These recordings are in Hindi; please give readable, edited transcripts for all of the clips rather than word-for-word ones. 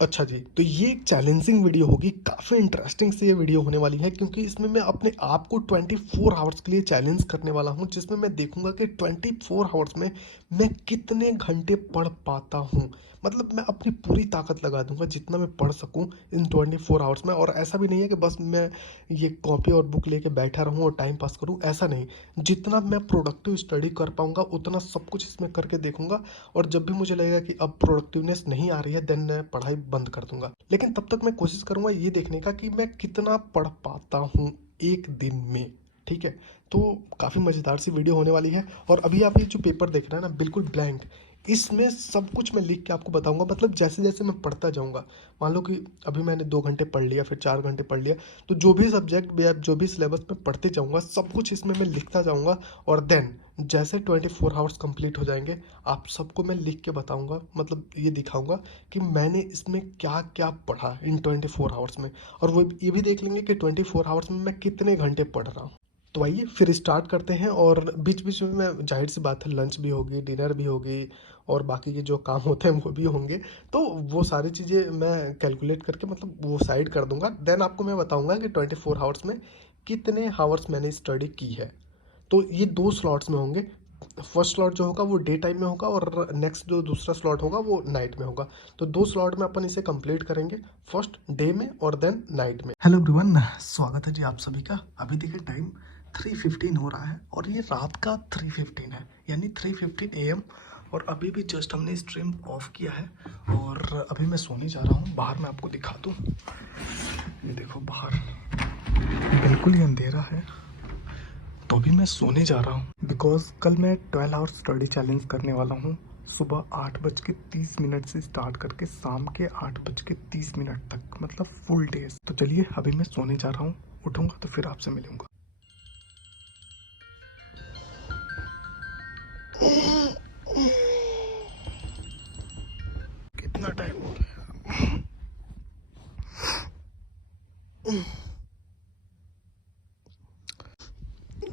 अच्छा जी, तो ये एक चैलेंजिंग वीडियो होगी, काफ़ी इंटरेस्टिंग सी ये वीडियो होने वाली है क्योंकि इसमें मैं अपने आप को 24 आवर्स के लिए चैलेंज करने वाला हूँ, जिसमें मैं देखूँगा कि 24 आवर्स में मैं कितने घंटे पढ़ पाता हूँ। मतलब मैं अपनी पूरी ताकत लगा दूँगा जितना मैं पढ़ सकूँ इन 24 आवर्स में। और ऐसा भी नहीं है कि बस मैं ये कॉपी और बुक लेके बैठा रहूँ और टाइम पास करूँ, ऐसा नहीं। जितना मैं प्रोडक्टिव स्टडी कर पाऊँगा उतना सब कुछ इसमें करके देखूँगा। और जब भी मुझे लगेगा कि अब प्रोडक्टिवनेस नहीं आ रही है, देन मैं पढ़ाई बंद कर दूंगा। लेकिन तब तक मैं कोशिश करूंगा ये देखने का कि मैं कितना पढ़ पाता हूँ एक दिन में। ठीक है, तो काफ़ी मज़ेदार सी वीडियो होने वाली है। और अभी आप ये जो पेपर देख रहे हैं ना, बिल्कुल ब्लैंक, इसमें सब कुछ मैं लिख के आपको बताऊंगा। मतलब जैसे जैसे मैं पढ़ता जाऊंगा, मान लो कि अभी मैंने 2 घंटे पढ़ लिया, फिर 4 घंटे पढ़ लिया, तो जो भी सब्जेक्ट या जो भी सिलेबस में पढ़ते जाऊंगा सब कुछ इसमें मैं लिखता जाऊंगा। और देन जैसे 24 आवर्स कंप्लीट हो जाएंगे, आप सबको मैं लिख के बताऊंगा, मतलब ये दिखाऊंगा कि मैंने इसमें क्या क्या पढ़ा इन 24 आवर्स में। और वो ये भी देख लेंगे कि 24 आवर्स में मैं कितने घंटे पढ़ रहा हूँ। तो आइए फिर स्टार्ट करते हैं। और बीच बीच में मैं, जाहिर सी बात है, लंच भी होगी, डिनर भी होगी, और बाकी के जो काम होते हैं वो भी होंगे। तो वो सारी चीज़ें मैं कैलकुलेट करके, मतलब वो साइड कर दूंगा। देन आपको मैं बताऊंगा कि 24 आवर्स में कितने आवर्स मैंने स्टडी की है। तो ये 2 स्लॉट्स में होंगे। फर्स्ट स्लॉट जो होगा वो डे टाइम में होगा, और नेक्स्ट जो दूसरा स्लॉट होगा वो नाइट में होगा। तो 2 स्लॉट में अपन इसे कंप्लीट करेंगे, फर्स्ट डे में और देन नाइट में। हेलो एवरीवन, स्वागत है जी आप सभी का। अभी देखिए टाइम 3:15 हो रहा है और ये रात का 3:15 है, यानी 3:15 AM। और अभी भी जस्ट हमने स्ट्रीम ऑफ किया है और अभी मैं सोने जा रहा हूँ। बाहर मैं आपको दिखा दूँ, ये देखो बाहर बिल्कुल ही अंधेरा है। तो अभी मैं सोने जा रहा हूँ बिकॉज कल मैं 12 आवर स्टडी चैलेंज करने वाला हूँ। सुबह 8:30 से स्टार्ट करके शाम के 8:30 तक, मतलब फुल डेज। तो चलिए अभी मैं सोने जा रहा हूँ, उठूंगा तो फिर आपसे मिलूंगा। कितना टाइम हो गया?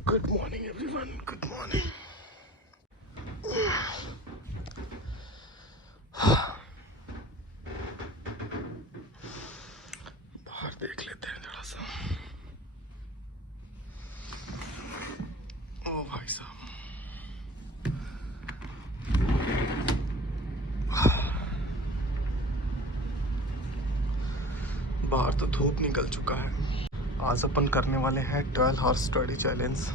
Good morning everyone, good morning. बाहर देख लेते हैं जरा सा। ओ भाई साहब, बाहर तो धूप निकल चुका है। आज अपन करने वाले हैं 12 आवर स्टडी चैलेंज,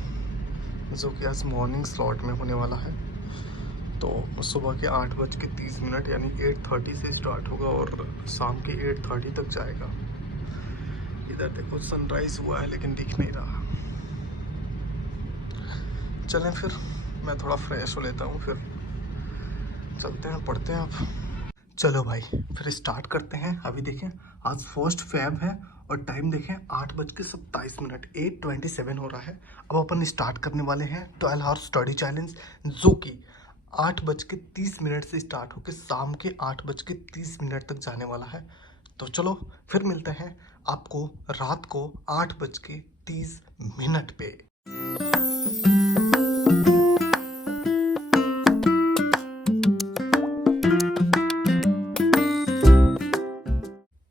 जो कि आज मॉर्निंग स्लॉट में होने वाला है। तो सुबह के 8:30 यानी 8:30 से स्टार्ट होगा और शाम के 8:30 तक जाएगा। इधर देखो सनराइज हुआ है लेकिन दिख नहीं रहा। चलें फिर, मैं थोड़ा फ्रेश हो लेता हूँ, फिर चलते हैं, पढ़ते हैं आप। चलो भाई फिर स्टार्ट करते हैं। अभी देखें आज 1 फेब है और टाइम देखें 8:27, 8:27 हो रहा है। अब अपन स्टार्ट करने वाले हैं 12 आवर स्टडी चैलेंज, जो कि 8:30 से स्टार्ट होकर शाम के 8:30 तक जाने वाला है। तो चलो फिर मिलते हैं आपको रात को 8:30 पे।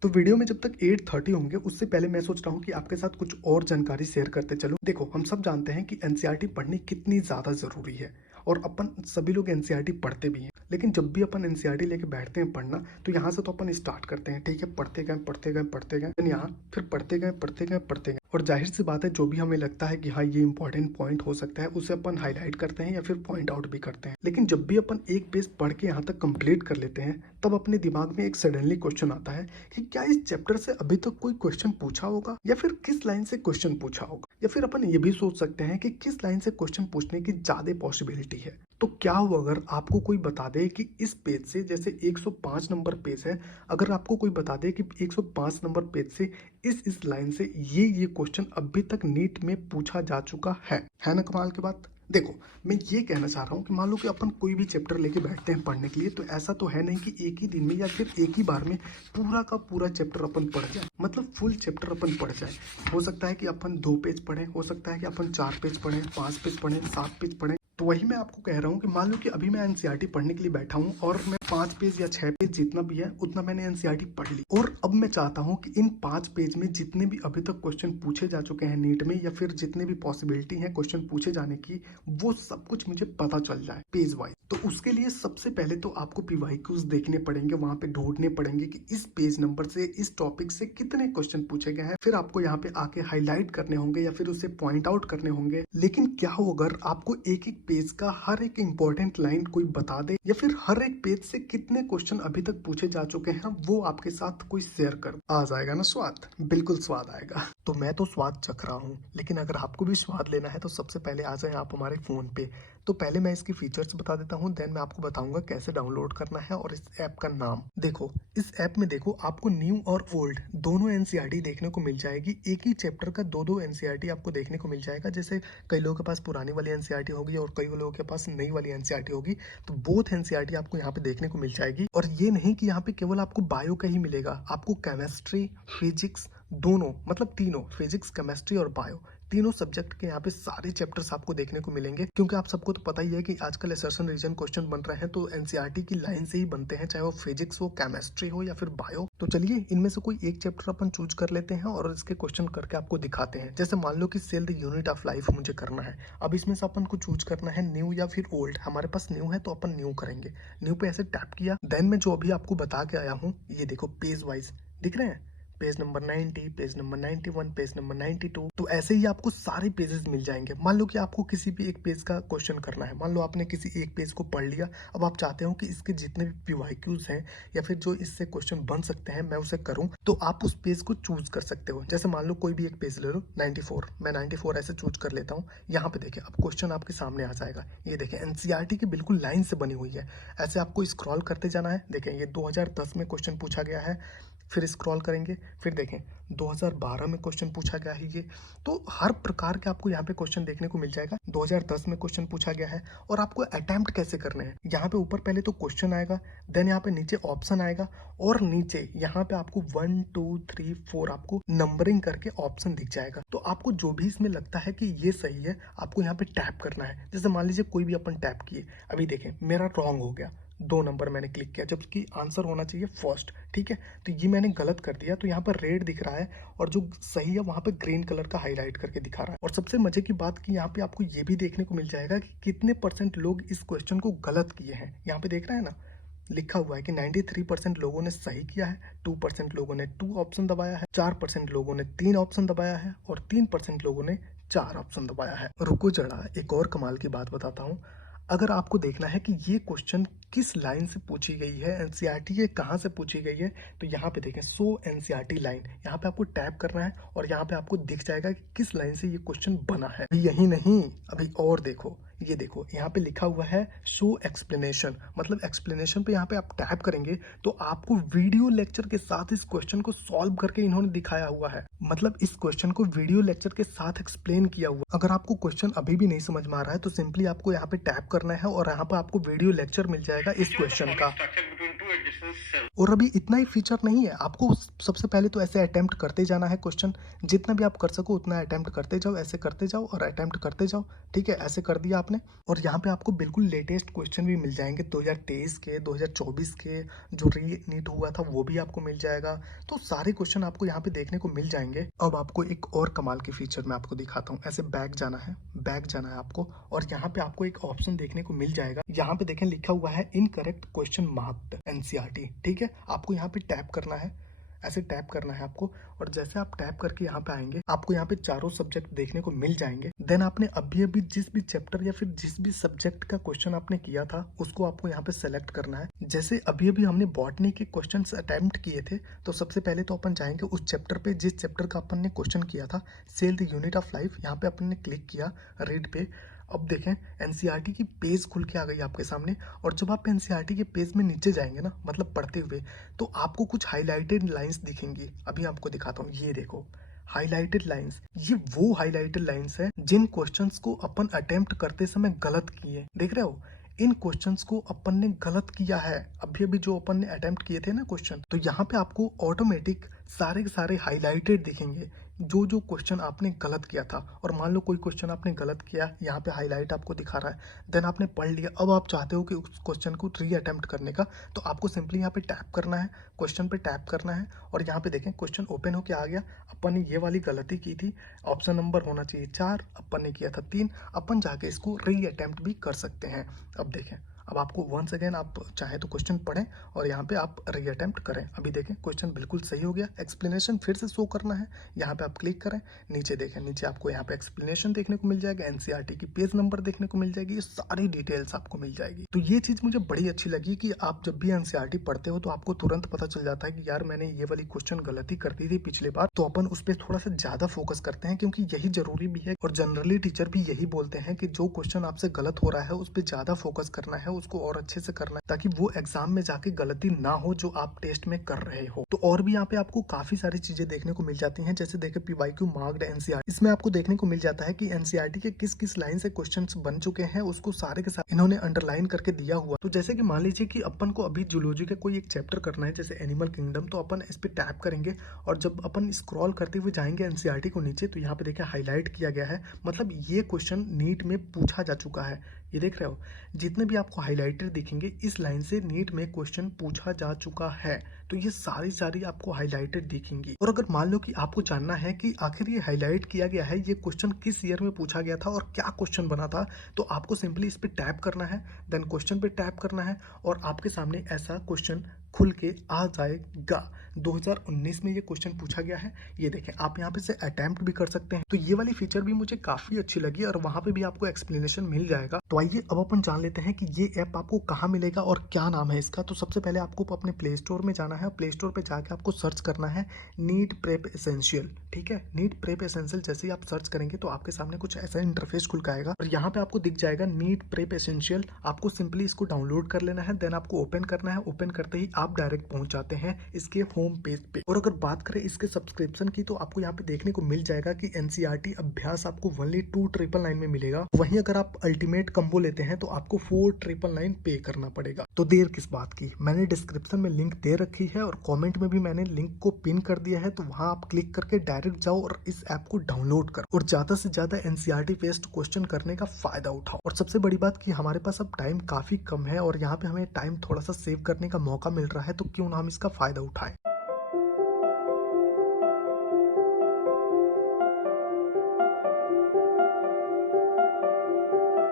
तो वीडियो में जब तक 8:30 होंगे, उससे पहले मैं सोच रहा हूँ कि आपके साथ कुछ और जानकारी शेयर करते चलूँ। देखो, हम सब जानते हैं कि एनसीईआरटी पढ़नी कितनी ज़्यादा ज़रूरी है, और अपन सभी लोग एनसीईआरटी पढ़ते भी हैं। लेकिन जब भी अपन एनसीईआरटी लेके बैठते हैं पढ़ना, तो यहाँ से तो अपन स्टार्ट करते हैं, ठीक है, पढ़ते गए पढ़ते गए पढ़ते गए, यहाँ फिर पढ़ते गए पढ़ते गए पढ़ते गए। और जाहिर सी बात है, जो भी हमें लगता है कि हाँ ये इंपॉर्टेंट पॉइंट हो सकता है, उसे अपन हाईलाइट करते हैं या फिर पॉइंट आउट भी करते हैं। लेकिन जब भी अपन एक पेज पढ़ के यहाँ तक कंप्लीट कर लेते हैं, तब अपने दिमाग में एक सडनली क्वेश्चन आता है कि क्या इस चैप्टर से अभी तक कोई क्वेश्चन पूछा होगा, या फिर किस लाइन से क्वेश्चन पूछा होगा। या फिर अपन ये भी सोच सकते हैं कि किस लाइन से क्वेश्चन पूछने की ज्यादा पॉसिबिलिटी है। तो क्या हो अगर आपको कोई बता दे कि इस पेज से, जैसे 105 नंबर पेज है, अगर आपको कोई बता दे कि 105 नंबर पेज से इस लाइन से ये क्वेश्चन अभी तक नीट में पूछा जा चुका है ना कमाल की बात। देखो, मैं ये कहना चाह रहा हूँ कि मान लो कि अपन कोई भी चैप्टर लेके बैठते हैं पढ़ने के लिए, तो ऐसा तो है नहीं कि एक ही दिन में या फिर एक ही बार में पूरा का पूरा चैप्टर अपन पढ़ जाए, मतलब फुल चैप्टर अपन पढ़ जाए। हो सकता है कि अपन 2 पेज पढ़ें, हो सकता है कि अपन 4 पेज पढ़ें, 5 पेज पढ़ें, 7 पेज पढ़ें। तो वही मैं आपको कह रहा हूँ कि मान लो कि अभी मैं एनसीईआरटी पढ़ने के लिए बैठा हूँ और मैं 5 पेज या 6 पेज जितना भी है उतना मैंने एनसीईआरटी पढ़ ली, और अब मैं चाहता हूँ कि इन 5 पेज में जितने भी अभी तक क्वेश्चन पूछे जा चुके हैं नीट में, या फिर जितने भी पॉसिबिलिटी है क्वेश्चन पूछे जाने की, वो सब कुछ मुझे पता चल जाए पेज वाइज। तो उसके लिए सबसे पहले तो आपको पीवाईक्यूज देखने पड़ेंगे, वहां पे ढूंढने पड़ेंगे कि इस पेज नंबर से इस टॉपिक से कितने क्वेश्चन पूछे गए हैं। फिर आपको यहाँ पे आके हाईलाइट करने होंगे या फिर उसे पॉइंट आउट करने होंगे। लेकिन क्या हो अगर आपको एक एक पेज का हर एक इंपॉर्टेंट लाइन कोई बता दे, या फिर हर एक पेज से कितने क्वेश्चन अभी तक पूछे जा चुके हैं वो आपके साथ कोई शेयर कर। आ जाएगा ना स्वाद, बिल्कुल स्वाद आएगा। तो मैं तो स्वाद चख रहा हूँ, लेकिन अगर आपको भी स्वाद लेना है तो सबसे पहले आ जाए आप हमारे फोन पे। तो पहले मैं इसकी फीचर्स बता देता हूँ, देन मैं आपको बताऊंगा कैसे डाउनलोड करना है और इस ऐप का नाम। देखो इस ऐप में देखो आपको न्यू और ओल्ड दोनों एनसीईआरटी देखने को मिल जाएगी। एक ही चैप्टर का दो एनसीईआरटी आपको देखने को मिल जाएगा। जैसे कई लोगों के पास पुरानी वाली एनसीईआरटी होगी और कई लोगों के पास नई वाली एनसीईआरटी होगी, तो बोथ एनसीईआरटी आपको यहाँ पे देखने को मिल जाएगी। और ये नहीं कि यहाँ पे केवल आपको बायो का ही मिलेगा, आपको केमिस्ट्री, फिजिक्स दोनों, मतलब तीनों, फिजिक्स, केमिस्ट्री और बायो, तीनों सब्जेक्ट के यहाँ पे सारे चैप्टर्स आपको देखने को मिलेंगे। क्योंकि आप सबको तो पता ही है कि आजकल असर्शन रीजन क्वेश्चन बन रहे हैं तो एनसीईआरटी की लाइन से ही बनते हैं, चाहे वो फिजिक्स हो, केमिस्ट्री हो या फिर बायो। तो चलिए इनमें से कोई एक चैप्टर अपन चूज कर लेते हैं और इसके क्वेश्चन करके आपको दिखाते हैं। जैसे मान लो कि cell the unit of life मुझे करना है। अब इसमें से अपन को चूज करना है न्यू या फिर ओल्ड। हमारे पास न्यू है तो अपन न्यू करेंगे। न्यू पे ऐसे टैप किया, देन मैं जो अभी आपको बता के आया हूँ, ये देखो पेज वाइज दिख रहे हैं, page number 90, page number 91, page number 92। तो ऐसे ही आपको सारे पेजेस मिल जाएंगे। मान लो कि आपको किसी भी एक पेज का क्वेश्चन करना है, मान लो आपने किसी एक पेज को पढ़ लिया, अब आप चाहते हो कि इसके जितने भी पीवाईक्यूज हैं या फिर जो इससे क्वेश्चन बन सकते हैं मैं उसे करूं, तो आप उस पेज को चूज कर सकते हो। जैसे मान लो कोई भी एक पेज ले लो, 94, मैं 94 ऐसे चूज कर लेता हूँ। यहाँ पे देखिए अब क्वेश्चन आपके सामने आ जाएगा। ये देखिए एनसीईआरटी की बिल्कुल लाइन से बनी हुई है। ऐसे आपको स्क्रॉल करते जाना है। देखें ये 2010 में क्वेश्चन पूछा गया है, फिर स्क्रॉल करेंगे, फिर देखें 2012 में क्वेश्चन पूछा गया है ये। तो हर प्रकार के आपको यहाँ पे क्वेश्चन देखने को मिल जाएगा। 2010 में क्वेश्चन पूछा गया है। और आपको अटेम्प्ट कैसे करने हैं, यहाँ पे ऊपर पहले तो क्वेश्चन आएगा, देन यहाँ पे नीचे ऑप्शन आएगा, और नीचे यहाँ पे आपको 1 2 3 4 आपको नंबरिंग करके ऑप्शन दिख जाएगा। तो आपको जो भी इसमें लगता है कि ये सही है, आपको यहाँ पे टैप करना है। जैसे मान लीजिए कोई भी अपन टैप किए, अभी देखें मेरा रॉन्ग हो गया, 2 नंबर मैंने क्लिक किया जबकि आंसर होना चाहिए फर्स्ट, ठीक है। तो ये मैंने गलत कर दिया, तो यहाँ पर रेड दिख रहा है और जो सही है वहाँ पे ग्रीन कलर का हाईलाइट करके दिखा रहा है। और सबसे मजे की बात कि यहाँ पे आपको ये भी देखने को मिल जाएगा कि कितने % लोग इस क्वेश्चन को गलत किए हैं। यहाँ पे देख रहे हैं ना, लिखा हुआ है कि 93% लोगों ने सही किया है, 2% लोगों ने 2 ऑप्शन दबाया है, 4% लोगों ने 3 ऑप्शन दबाया है और 3% लोगों ने 4 ऑप्शन दबाया है। रुको जरा, एक और कमाल की बात बताता हूँ। अगर आपको देखना है कि ये क्वेश्चन किस लाइन से पूछी गई है, एनसीईआरटी ये कहाँ से पूछी गई है, तो यहाँ पे देखें शो एनसीईआरटी लाइन, यहाँ पे आपको टैप करना है और यहाँ पे आपको दिख जाएगा कि किस लाइन से ये क्वेश्चन बना है। यही नहीं, अभी और देखो, ये देखो यहाँ पे लिखा हुआ है शो एक्सप्लेनेशन, मतलब एक्सप्लेनेशन पे यहाँ पे आप टैप करेंगे तो आपको वीडियो लेक्चर के साथ इस क्वेश्चन को सॉल्व करके इन्होंने दिखाया हुआ है। मतलब इस क्वेश्चन को वीडियो लेक्चर के साथ एक्सप्लेन किया हुआ। अगर आपको क्वेश्चन अभी भी नहीं समझ में आ रहा है तो सिंपली आपको यहाँ पे टैप करना है और यहाँ पे आपको वीडियो लेक्चर मिल जाएगा इस क्वेश्चन का। और अभी इतना ही फीचर नहीं है, आपको सबसे पहले तो ऐसे अटेम्प्ट करते जाना है क्वेश्चन, जितना भी आप कर सको उतना अटेम्प्ट करते जाओ, ऐसे करते जाओ और अटेम्प्ट करते जाओ, ठीक है। ऐसे कर दिया आपने, और यहाँ पे आपको बिल्कुल लेटेस्ट क्वेश्चन भी मिल जाएंगे 2023 के, 2024 के, जो री नीट हुआ था वो भी आपको मिल जाएगा। तो सारे क्वेश्चन आपको यहाँ पे देखने को मिल जाएंगे। अब आपको एक और कमाल की फीचर मैं आपको दिखाता हूँ। ऐसे बैक जाना है, बैक जाना है आपको, और यहाँ पे आपको एक ऑप्शन देखने को मिल जाएगा। यहाँ पे देखें लिखा हुआ है इनकरेक्ट क्वेश्चन मार्क्ड एनसीईआरटी, ठीक है। आपको यहाँ पे टैप करना है, ऐसे टैप करना है आपको, और जैसे आप टैप करके यहाँ पे आएंगे आपको यहाँ पे चारों सब्जेक्ट देखने को मिल जाएंगे। देन आपने अभी अभी जिस भी चैप्टर या फिर जिस भी सब्जेक्ट का क्वेश्चन आपने किया था उसको आपको यहाँ पे सेलेक्ट करना है। जैसे अभी अभी हमने बॉटनी के क्वेश्चन अटेम्प्ट किए थे, तो सबसे पहले तो अपन जाएंगे उस चैप्टर पे जिस चैप्टर का अपन ने क्वेश्चन किया था, cell the unit of life. यहाँ पे अपन ने क्लिक किया रीड पे। अब देखें एनसीईआरटी की पेज खुल के आ गई आपके सामने, और जब आप एनसीईआरटी के पेज में नीचे जाएंगे ना, मतलब पढ़ते हुए, तो आपको कुछ हाईलाइटेड लाइंस दिखेंगी। अभी आपको दिखाता हूँ, ये देखो हाईलाइटेड लाइंस, ये वो हाईलाइटेड लाइंस है जिन क्वेश्चंस को अपन अटेम्प्ट करते समय गलत किए। देख रहे हो, इन क्वेश्चंस को अपन ने गलत किया है, अभी अभी जो अपन ने अटेम्प्ट किए थे ना क्वेश्चन। तो यहाँ पे आपको ऑटोमेटिक सारे के सारे हाईलाइटेड दिखेंगे। जो जो क्वेश्चन आपने गलत किया था, और मान लो कोई क्वेश्चन आपने गलत किया, यहाँ पे हाईलाइट आपको दिखा रहा है, देन आपने पढ़ लिया, अब आप चाहते हो कि उस क्वेश्चन को री अटेम्प्ट करने का, तो आपको सिंपली यहाँ पे टैप करना है, क्वेश्चन पे टैप करना है, और यहाँ पे देखें क्वेश्चन ओपन होके आ गया। अपन ने ये वाली गलती की थी, ऑप्शन नंबर होना चाहिए 4, अपन ने किया था 3, अपन जाके इसको री अटेम्प्ट भी कर सकते हैं। अब देखें, अब आपको वंस अगेन आप चाहे तो क्वेश्चन पढ़ें और यहाँ पे आप री अटेम्प्ट करें। अभी देखें क्वेश्चन बिल्कुल सही हो गया, एक्सप्लेनेशन फिर से शो करना है, यहाँ पे आप क्लिक करें, नीचे देखें, नीचे आपको यहाँ पे एक्सप्लेनेशन देखने को मिल जाएगा, एनसीईआरटी की पेज नंबर देखने को मिल जाएगी, ये सारी डिटेल्स आपको मिल जाएगी। तो ये चीज़ मुझे बड़ी अच्छी लगी कि आप जब भी एनसीईआरटी पढ़ते हो तो आपको तुरंत पता चल जाता है कि यार मैंने ये वाली क्वेश्चन गलती कर दी थी पिछले बार, तो अपन उस पर थोड़ा सा ज्यादा फोकस करते हैं, क्योंकि यही जरूरी भी है। और जनरली टीचर भी यही बोलते हैं कि जो क्वेश्चन आपसे गलत हो रहा है उस पर ज्यादा फोकस करना है, उसको और अच्छे से करना है, ताकि वो एग्जाम में जाके गलती ना हो जो आप टेस्ट में कर रहे हो। तो और भी यहाँ पे आपको काफी सारी चीजें देखने को मिल जाती हैं, जैसे देखे पीवाईक्यू मार्क्ड एनसीईआरटी, इसमें आपको देखने को मिल जाता है कि एनसीईआरटी के किस किस लाइन से क्वेश्चंस बन चुके हैं, उसको सारे के सारे इन्होंने अंडरलाइन करके दिया हुआ। तो जैसे कि मान लीजिए कि अपन को अभी जूलॉजी का कोई एक चैप्टर करना है, जैसे एनिमल किंगडम, तो अपन इस पे टैप करेंगे, और जब अपन स्क्रॉल करते हुए जाएंगे एनसीईआरटी को नीचे, तो यहाँ पे देखिए हाईलाइट किया गया है, मतलब ये क्वेश्चन नीट में पूछा जा चुका है। ये देख रहे हो, जितने भी आपको हाईलाइटेड दिखेंगे इस लाइन से नीट में क्वेश्चन पूछा जा चुका है, तो ये सारी आपको हाईलाइटेड दिखेंगी। और अगर मान लो कि आपको जानना है कि आखिर ये हाईलाइट किया गया है, ये क्वेश्चन किस ईयर में पूछा गया था और क्या क्वेश्चन बना था, तो आपको सिंपली इस पे टैप करना है, देन क्वेश्चन पे टैप करना है, और आपके सामने ऐसा क्वेश्चन खुल के आ जाएगा। 2019 में ये क्वेश्चन पूछा गया है, ये देखें, आप यहाँ पे से अटेम्प्ट भी कर सकते हैं। तो ये वाली फीचर भी मुझे काफी अच्छी लगी, और वहां पे भी आपको एक्सप्लेनेशन मिल जाएगा। तो आइए अब अपन जान लेते हैं कि ये ऐप आपको कहाँ मिलेगा और क्या नाम है इसका। तो सबसे पहले आपको अपने प्ले स्टोर में जाना है, प्ले स्टोर पे जाके आपको सर्च करना है नीट प्रेप एसेंशियल। ठीक है, नीट प्रेप एसेंशियल जैसे ही आप सर्च करेंगे तो आपके सामने कुछ ऐसा इंटरफेस खुल के आएगा, और यहाँ पे आपको दिख जाएगा नीट प्रेप एसेंशियल। आपको सिंपली इसको डाउनलोड कर लेना है, देन आपको ओपन करना है। ओपन करते ही आप डायरेक्ट पहुंच जाते हैं इसके होम पेज पे। और अगर बात करें इसके सब्सक्रिप्शन की, तो आपको यहाँ पे देखने को मिल जाएगा कि एनसीईआरटी अभ्यास आपको ओनली 2,999 में मिलेगा। वहीं अगर आप अल्टीमेट कम्बो लेते हैं तो आपको 4,999 पे करना पड़ेगा। तो देर किस बात की, मैंने डिस्क्रिप्शन में लिंक दे रखी है, और कमेंट में भी मैंने लिंक को पिन कर दिया है, तो वहां आप क्लिक करके डायरेक्ट जाओ और इस ऐप को डाउनलोड करो, और ज्यादा से ज्यादा एनसीईआरटी बेस्ड क्वेश्चन करने का फायदा उठाओ। और सबसे बड़ी बात कि हमारे पास अब टाइम काफी कम है, और यहाँ पे हमें टाइम थोड़ा सा सेव करने का मौका मिल रहा है, तो क्यों ना हम इसका फायदा उठाएं।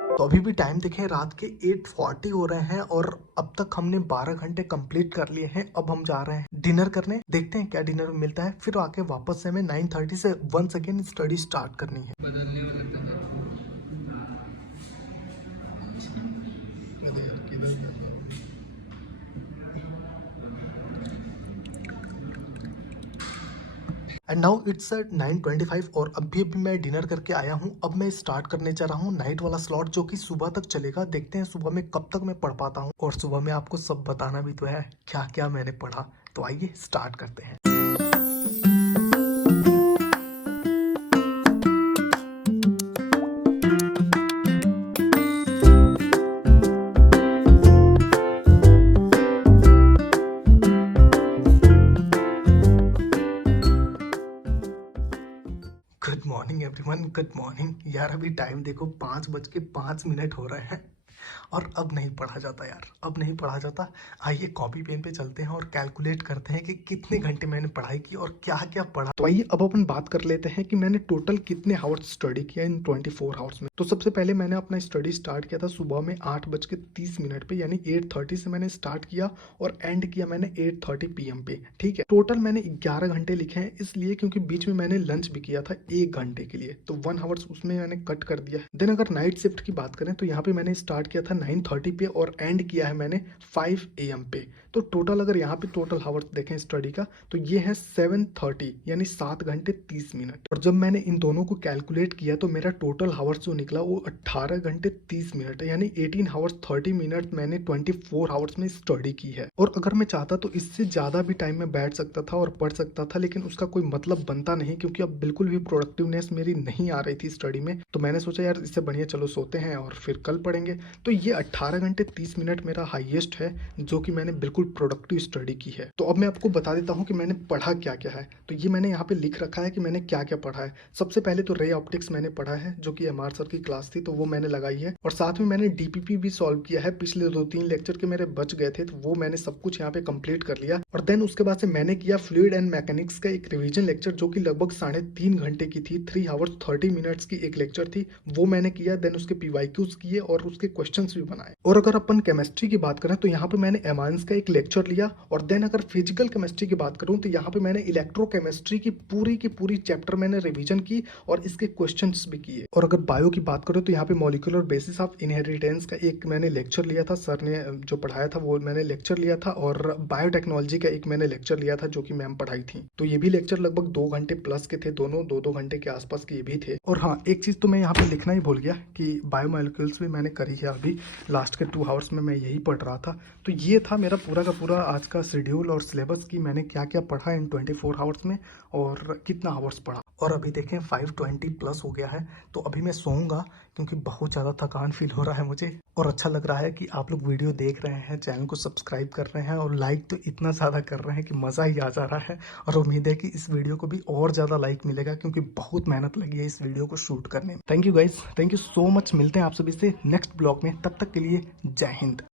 तो अभी भी टाइम देखें, रात के 8:40 हो रहे हैं, और अब तक हमने 12 घंटे कंप्लीट कर लिए हैं। अब हम जा रहे हैं डिनर करने, देखते हैं क्या डिनर में मिलता है, फिर आके वापस से हमें 9:30 से वंस अगेन स्टडी स्टार्ट करनी है। एंड नाउ इट्स एट 9:25, और अभी मैं डिनर करके आया हूँ। अब मैं स्टार्ट करने जा रहा हूँ नाइट वाला स्लॉट, जो कि सुबह तक चलेगा। देखते हैं सुबह में कब तक मैं पढ़ पाता हूँ, और सुबह में आपको सब बताना भी तो है क्या क्या मैंने पढ़ा। तो आइए स्टार्ट करते हैं। Good morning everyone, good morning. यार अभी टाइम देखो 5:05 हो रहे हैं, और अब नहीं पढ़ा जाता यार, अब नहीं पढ़ा जाता। आइए कॉपी पेन पे चलते हैं और कैलकुलेट करते हैं कि कितने घंटे मैंने पढ़ाई की और क्या क्या पढ़ा। तो आइए अब अपन बात कर लेते हैं कि मैंने टोटल कितने आवर्स स्टडी किया इन 24 आवर्स में। तो सबसे पहले मैंने अपना स्टडी स्टार्ट किया था सुबह में 8:30 पे, यानी 8:30 से मैंने स्टार्ट किया, और एंड किया मैंने 8:30 PM पे। ठीक है, टोटल मैंने 11 घंटे लिखे हैं, इसलिए क्योंकि बीच में मैंने लंच भी किया था 1 घंटे के लिए, तो 1 आवर्स उसमें मैंने कट कर दिया है। देन अगर नाइट शिफ्ट की बात करें, तो यहाँ पे मैंने स्टार्ट किया था 9:30 पे, और एंड किया है मैंने 5 AM पे। तो टोटल अगर यहाँ पे टोटल आवर्स देखें स्टडी का, तो ये है 7:30, यानी 7 घंटे 30 मिनट। और जब मैंने इन दोनों को कैलकुलेट किया, तो मेरा टोटल आवर्स जो निकला वो 18 घंटे 30 मिनट है, यानी 18 आवर्स 30 मिनट मैंने 24 आवर्स में स्टडी की है। और अगर मैं चाहता तो इससे ज्यादा भी टाइम में बैठ सकता था और पढ़ सकता था, लेकिन उसका कोई मतलब बनता नहीं, क्योंकि अब बिल्कुल भी प्रोडक्टिवनेस मेरी नहीं आ रही थी स्टडी में। तो मैंने सोचा यार इससे बढ़िया चलो सोते हैं और फिर कल पढ़ेंगे। तो ये 18 घंटे 30 मिनट मेरा हाईएस्ट है, जो कि मैंने बिल्कुल प्रोडक्टिव स्टडी की है। तो अब मैं आपको बता देता हूँ कि मैंने पढ़ा क्या क्या है। तो ये मैंने यहाँ पे लिख रखा है कि मैंने क्या क्या पढ़ा है। सबसे पहले तो रे ऑप्टिक्स मैंने पढ़ा है, जो कि एमआर सर की क्लास थी, तो वो मैंने लगाई है। और साथ में मैंने डीपीपी भी सॉल्व किया है। पिछले 2-3 लेक्चर के मेरे बच गए थे, तो वो मैंने सब कुछ यहाँ पे कंप्लीट कर लिया। और देन उसके बाद से मैंने किया फ्लूइड एंड मैकेनिक्स का एक रिवीजन लेक्चर, जो कि लगभग 3.5 घंटे की थी। 3 आवर्स 30 मिनट्स की एक लेक्चर थी, वो मैंने किया। देन उसके पीवाईक्यूज किए और उसके क्वेश्चंस भी बनाए। और अगर अपन केमिस्ट्री की बात करें तो यहाँ पे मैंने एमाइंस का एक लेक्चर लिया। और देन अगर फिजिकल केमिस्ट्री की बात करूँ तो यहाँ पे मैंने इलेक्ट्रोकेमिस्ट्री की पूरी चैप्टर मैंने रिवीजन की और इसके क्वेश्चंस भी किए। और अगर बायो की बात करूँ तो यहाँ पे मॉलिक्यूलर बेसिस ऑफ इनहेरिटेंस का एक मैंने लेक्चर लिया था। सर ने जो पढ़ाया था वो मैंने लेक्चर लिया था। और बायोटेक्नोलॉजी का एक मैंने लेक्चर लिया था, जो कि मैम पढ़ाई थी। तो ये भी लेक्चर लगभग 2 घंटे प्लस के थे, दोनों 2-2 घंटे के आसपास के ये भी थे। और हाँ, एक चीज़ तो मैं यहाँ पे लिखना ही भूल गया कि बायोमोलिक्यूल्स भी मैंने करी है। अभी लास्ट के 2 आवर्स में मैं यही पढ़ रहा था। तो ये था मेरा पूरा का पूरा आज का शेड्यूल और सिलेबस की मैंने क्या क्या पढ़ा इन 24 आवर्स में और कितना आवर्स पढ़ा। और अभी देखें 5:20 प्लस हो गया है, तो अभी मैं सोऊंगा क्योंकि बहुत ज़्यादा थकान फील हो रहा है मुझे। और अच्छा लग रहा है कि आप लोग वीडियो देख रहे हैं, चैनल को सब्सक्राइब कर रहे हैं और लाइक तो इतना ज़्यादा कर रहे हैं कि मज़ा ही आ जा रहा है। और उम्मीद है कि इस वीडियो को भी और ज़्यादा लाइक मिलेगा, क्योंकि बहुत मेहनत लगी है इस वीडियो को शूट करने में। Thank you guys, thank you so much. मिलते हैं आप सभी से नेक्स्ट ब्लॉग में, तब तक के लिए जय हिंद।